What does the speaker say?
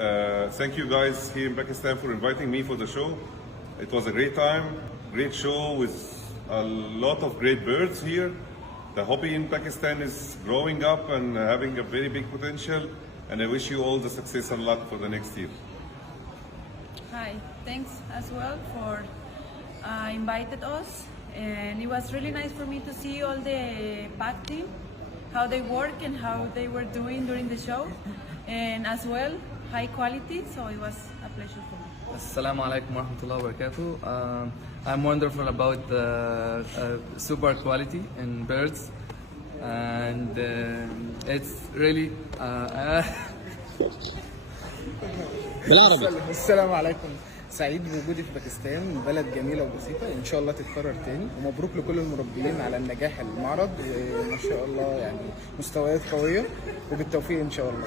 Thank you guys here in Pakistan for inviting me for the show. It was a great time, great show with a lot of great birds here. The hobby in Pakistan is growing up and having a very big potential, and I wish you all the success and luck for the next year. Hi, thanks as well for invited us, and it was really nice for me to see all the PAC team, how they work and how they were doing during the show, and as well high quality, so it was a pleasure for me. Assalamu alaikum wa rahmatullahi wa barakatuh. I'm wonderful about the super quality in birds, and it's really السلام عليكم. سعيد بوجودي في باكستان، بلد جميله وبسيطه ان شاء الله تتكرر تاني، ومبروك لكل المربيين على النجاح المعرض، وما شاء الله يعني مستويات قويه، وبالتوفيق ان شاء الله.